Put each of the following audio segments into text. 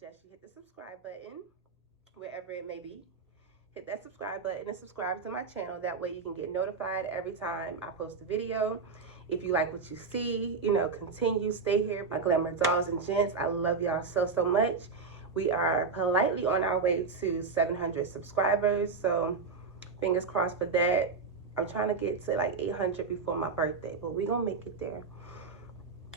suggest you hit the subscribe button wherever it may be. Hit that subscribe button and subscribe to my channel. That way you can get notified every time I post a video. If you like what you see, you know, continue, stay here. My glamour dolls and gents, I love y'all so much. We are politely on our way to 700 subscribers, so fingers crossed for that. I'm trying to get to like 800 before my birthday, but we're gonna make it there.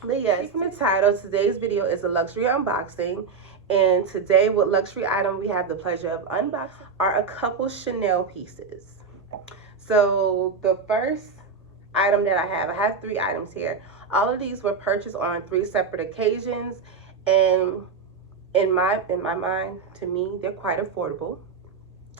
But yes, from the title, today's video is a luxury unboxing. And today, what luxury item we have the pleasure of unboxing are a couple Chanel pieces. So the first item that I have 3 items here. All of these were purchased on 3 separate occasions, and in my mind, to me, they're quite affordable.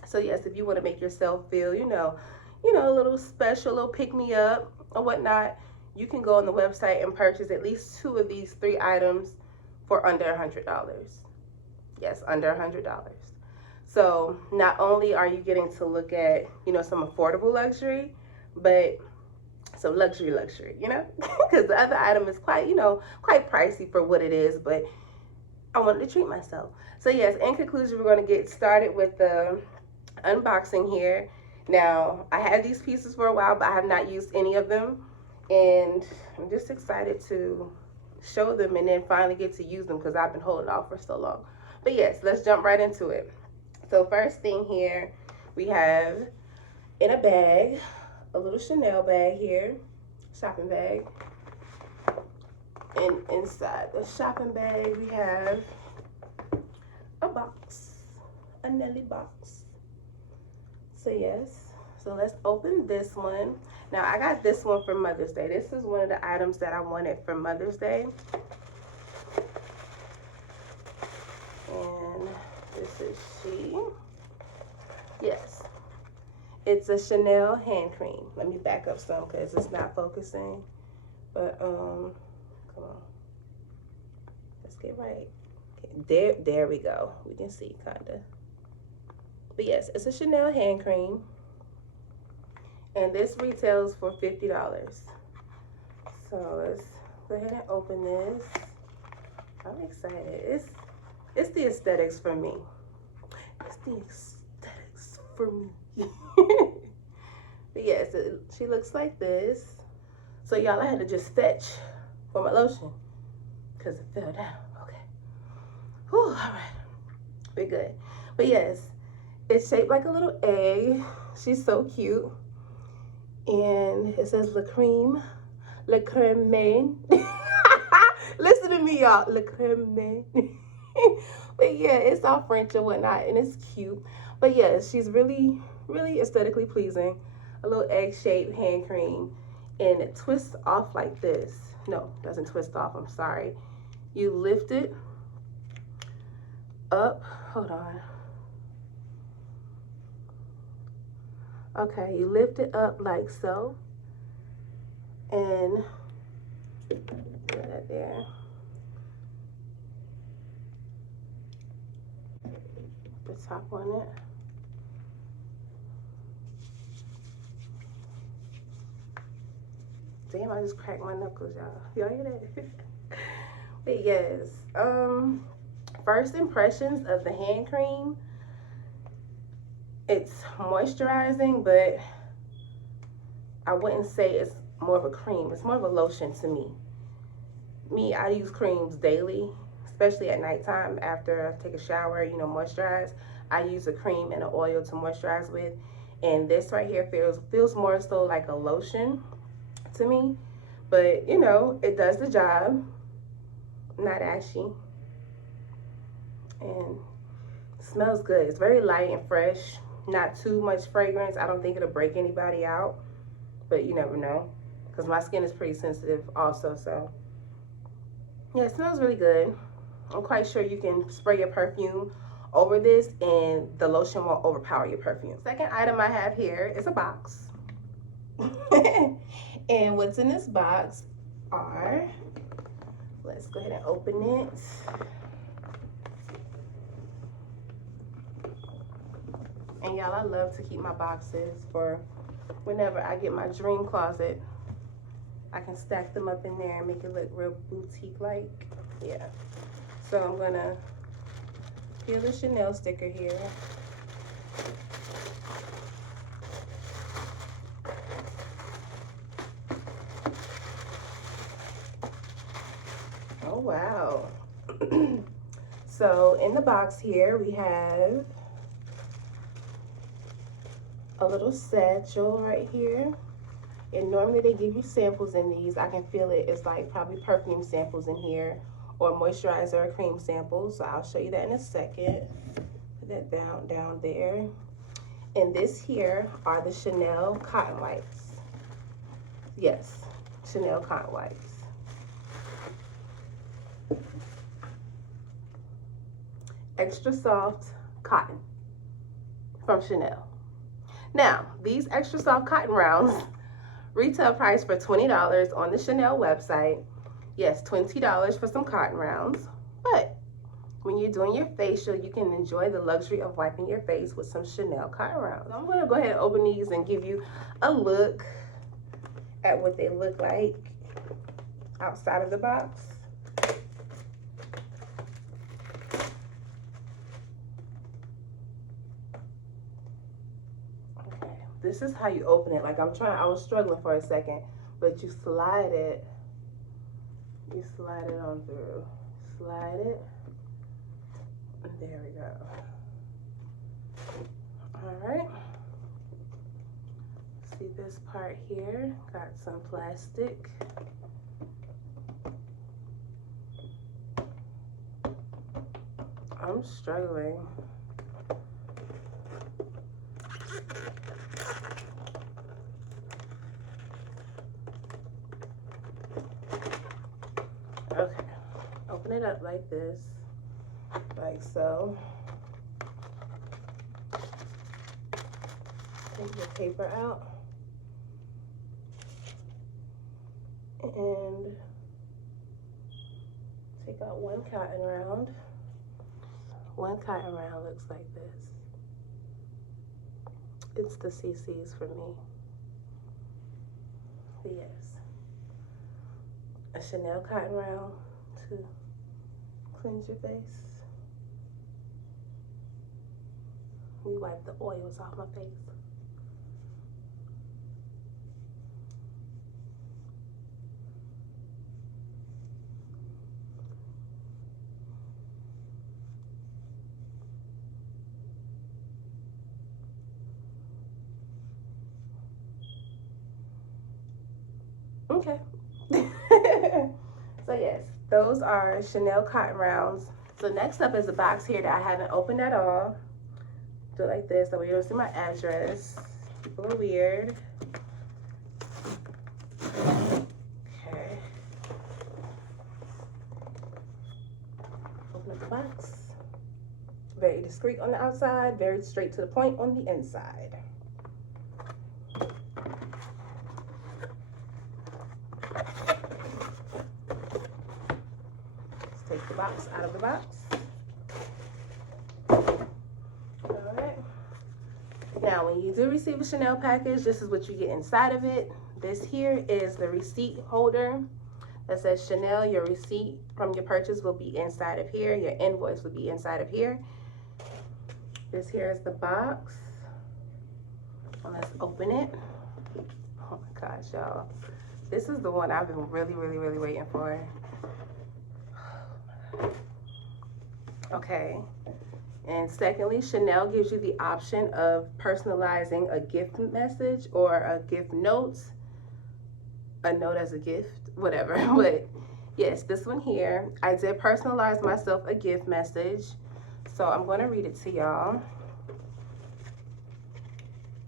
So yes, if you want to make yourself feel, you know, a little special, a little pick me up or whatnot, you can go on the website and purchase at least 2 of these 3 items for under $100. Yes, under $100. So not only are you getting to look at, you know, some affordable luxury, but some luxury, you know, because the other item is quite, you know, quite pricey for what it is, but I wanted to treat myself. So yes, in conclusion, we're going to get started with the unboxing here. Now, I had these pieces for a while, but I have not used any of them, and I'm just excited to show them and then finally get to use them because I've been holding off for so long. But yes, let's jump right into it. So first thing here, we have in a bag, a little Chanel bag here, shopping bag. And inside the shopping bag, we have a box, a Nelly box. So yes, so let's open this one. Now I got this one for Mother's Day. This is one of the items that I wanted for Mother's Day. And this is she. Yes, it's a Chanel hand cream. Let me back up some because it's not focusing. But come on, let's get right. Okay, there we go. We can see kinda. But yes, it's a Chanel hand cream, and this retails for $50. So let's go ahead and open this. I'm excited. It's the aesthetics for me. It's the aesthetics for me. But yes, she looks like this. So y'all, I had to just fetch for my lotion because it fell down. Okay. Whew, all right. We're good. But yes, it's shaped like a little egg. She's so cute. And it says La Creme. La Creme. Listen to me, y'all. La Creme. But yeah, it's all French and whatnot, and it's cute. But yeah, she's really, really aesthetically pleasing. A little egg-shaped hand cream. And it twists off like this. No, it doesn't twist off, I'm sorry. You lift it up. Hold on. Okay, you lift it up like so. And put that there. The top on it. Damn, I just cracked my knuckles, y'all. Y'all hear that? But yes, first impressions of the hand cream. It's moisturizing, but I wouldn't say it's more of a cream. It's more of a lotion to me. I use creams daily, especially at nighttime after I take a shower, you know, moisturize. I use a cream and an oil to moisturize with, and this right here feels more so like a lotion to me. But you know, it does the job. Not ashy, and smells good. It's very light and fresh. Not too much fragrance. I don't think it'll break anybody out, but you never know, because my skin is pretty sensitive also. So yeah, it smells really good. I'm quite sure you can spray your perfume over this and the lotion won't overpower your perfume. Second item I have here is a box. And what's in this box are, let's go ahead and open it. And y'all, I love to keep my boxes for whenever I get my dream closet. I can stack them up in there and make it look real boutique-like. Yeah. So I'm gonna Feel the Chanel sticker here. Oh, wow. So in the box here, we have a little satchel right here. And normally they give you samples in these. I can feel it. It's like probably perfume samples in here or moisturizer or cream samples. So I'll show you that in a second. Put that down there. And this here are the Chanel cotton wipes. Yes, Chanel cotton wipes. Extra soft cotton from Chanel. Now, these extra soft cotton rounds retail price for $20 on the Chanel website. Yes, $20 for some cotton rounds. But when you're doing your facial, you can enjoy the luxury of wiping your face with some Chanel cotton rounds. So I'm going to go ahead and open these and give you a look at what they look like outside of the box. This is how you open it. Like I was struggling for a second, but you slide it on through. Slide it. There we go. All right. See this part here? Got some plastic. I'm struggling. Okay, open it up like this, like so. Take the paper out and take out one cotton round. One cotton round looks like this. It's the CC's for me. Yes. A Chanel cotton round to cleanse your face. We wipe the oils off my face. Okay. So yes, those are Chanel cotton rounds. So next up is a box here that I haven't opened at all. Do it like this, so you don't see my address. People are weird. Okay. Open up the box. Very discreet on the outside, very straight to the point on the inside. Take the box out of the box. Alright. Now, when you do receive a Chanel package, this is what you get inside of it. This here is the receipt holder that says Chanel. Your receipt from your purchase will be inside of here. Your invoice will be inside of here. This here is the box. Well, let's open it. Oh my gosh, y'all. This is the one I've been really waiting for. Okay, and secondly, Chanel gives you the option of personalizing a gift message or a gift note, a note as a gift, whatever. But yes, this one here, I did personalize myself a gift message, so I'm going to read it to y'all.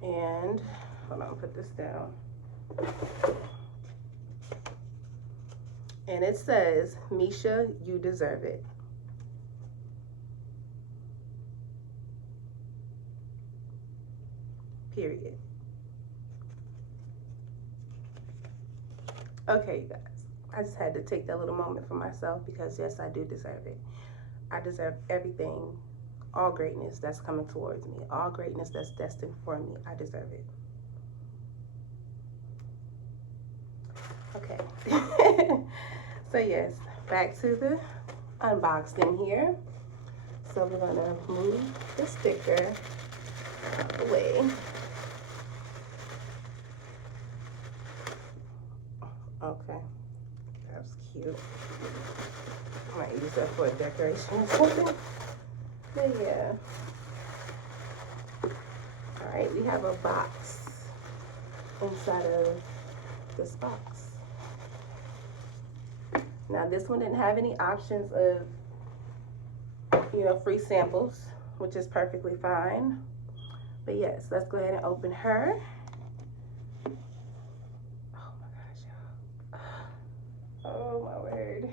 And hold on, put this down. And it says, Misha, you deserve it. Period. Okay, you guys. I just had to take that little moment for myself because, yes, I do deserve it. I deserve everything, all greatness that's coming towards me, all greatness that's destined for me. I deserve it. Okay. So, yes, back to the unboxing here. So we're gonna move the sticker out of the way. Okay, that's cute. I might use that for a decoration or something. But yeah. Alright, we have a box inside of this box. Now this one didn't have any options of, you know, free samples, which is perfectly fine. But yes, let's go ahead and open her. Oh my gosh, y'all. Oh my word.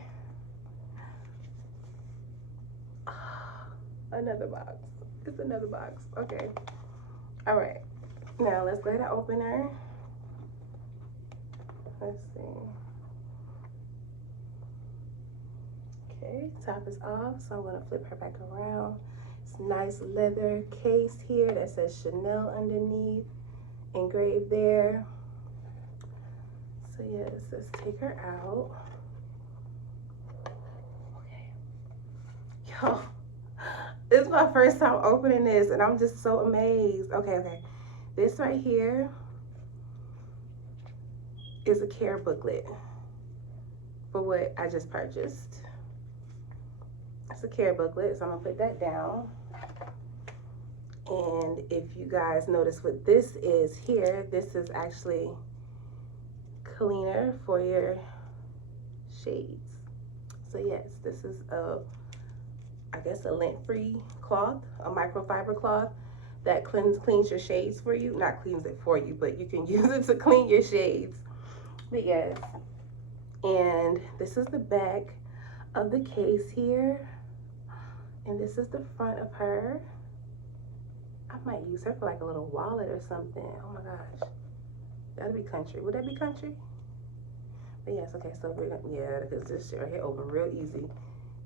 Another box. It's another box. Okay. All right. Now let's go ahead and open her. Let's see. Okay, top is off, so I'm gonna flip her back around. It's a nice leather case here that says Chanel underneath, engraved there. So yes, let's take her out. Okay. Yo, this is my first time opening this and I'm just so amazed. Okay. This right here is a care booklet for what I just purchased. It's a care booklet, so I'm gonna put that down. And if you guys notice what this is here, this is actually cleaner for your shades. So yes, this is I guess a lint-free cloth, a microfiber cloth that cleans your shades for you. Not cleans it for you, but you can use it to clean your shades. But yes, and this is the back of the case here. And this is the front of her. I might use her for like a little wallet or something. Oh my gosh. That'd be country. Would that be country? But yes, okay, so we're gonna, yeah, because this shit right here open real easy.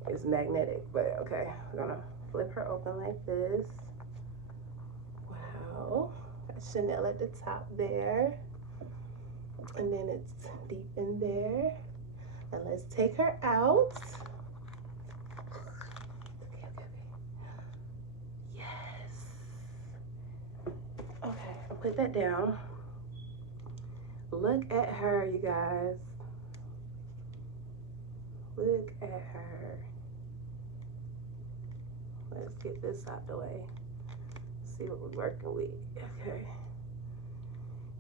It's magnetic, but okay. We're gonna flip her open like this. Wow. Got Chanel at the top there. And then it's deep in there. And let's take her out. Put that down. Look at her, you guys. Look at her. Let's get this out the way. See what we're working with. Okay.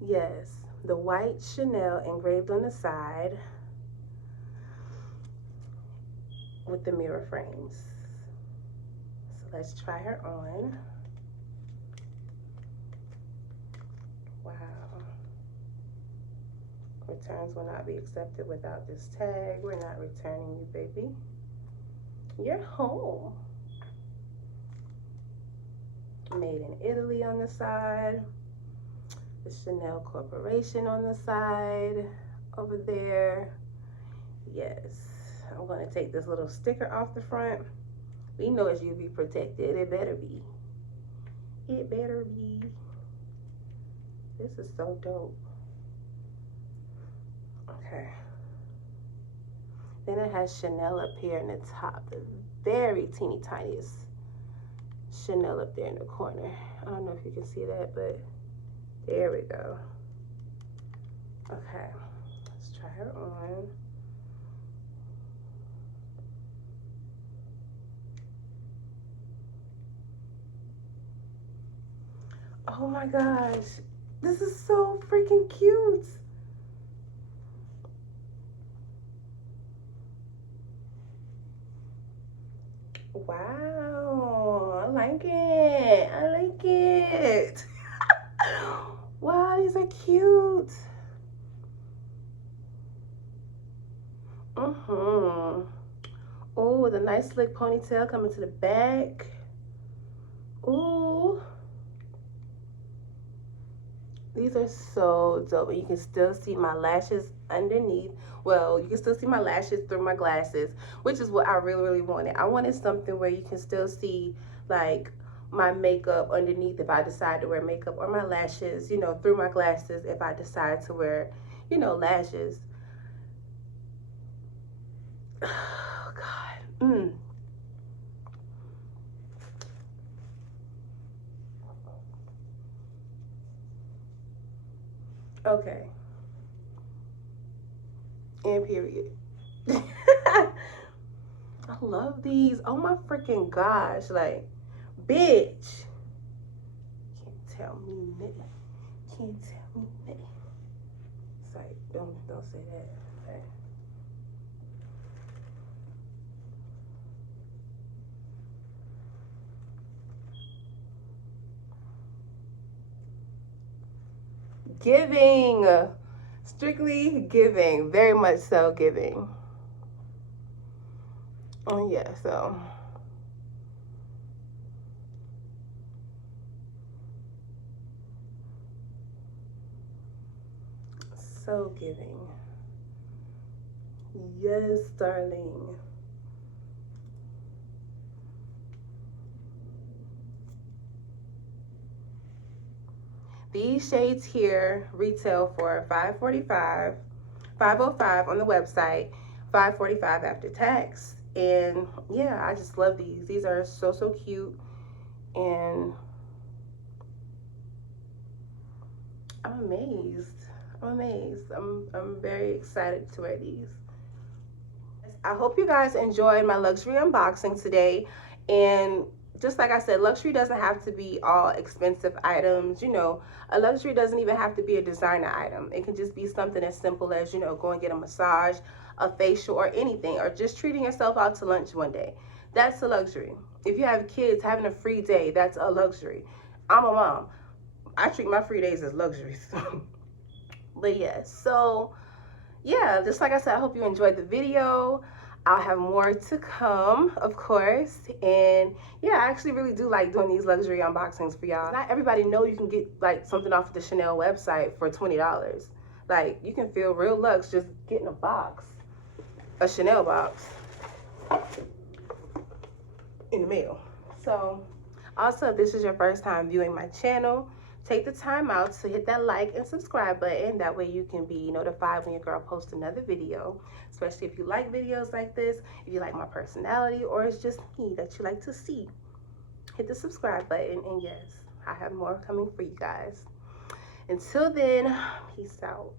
Yes, the white Chanel engraved on the side with the mirror frames. So let's try her on. Wow. Returns will not be accepted without this tag. We're not returning you, baby. You're home. Made in Italy on the side. The Chanel Corporation on the side over there. Yes. I'm going to take this little sticker off the front. We know it's UV protected. It better be. It better be. This is so dope. Okay. Then it has Chanel up here in the top, the very teeny tiniest Chanel up there in the corner. I don't know if you can see that, but there we go. Okay, let's try her on. Oh my gosh. This is so freaking cute. Wow, I like it. I like it. Wow, these are cute. Oh, with a nice slick ponytail coming to the back. Ooh. These are so dope. You can still see my lashes underneath. Well, you can still see my lashes through my glasses, which is what I really, really wanted. I wanted something where you can still see like my makeup underneath if I decide to wear makeup, or my lashes, you know, through my glasses if I decide to wear, you know, lashes. Oh, God. Okay. And period. I love these. Oh my freaking gosh. Like, bitch. Can't tell me nothing. Can't tell me nothing. It's like, don't say that. Okay. Giving. Strictly giving. Very much so giving. Oh yeah, so. So giving. Yes, darling. These shades here retail for $5.45, $5.05 on the website, $5.45 after tax. And yeah, I just love these. These are so cute, and I'm amazed. I'm very excited to wear these. I hope you guys enjoyed my luxury unboxing today. And just like I said, luxury doesn't have to be all expensive items. You know, a luxury doesn't even have to be a designer item. It can just be something as simple as, you know, go and get a massage, a facial, or anything, or just treating yourself out to lunch one day. That's a luxury. If you have kids, having a free day, that's a luxury. I'm a mom. I treat my free days as luxuries. But yeah, so yeah, just like I said, I hope you enjoyed the video. I'll have more to come, of course. And yeah, I actually really do like doing these luxury unboxings for y'all. Not everybody know you can get like something off of the Chanel website for $20. Like, you can feel real luxe just getting a box, a Chanel box in the mail. So also, if this is your first time viewing my channel, take the time out to hit that like and subscribe button. That way you can be notified when your girl posts another video, especially if you like videos like this, if you like my personality, or it's just me that you like to see. Hit the subscribe button, and yes, I have more coming for you guys. Until then, peace out.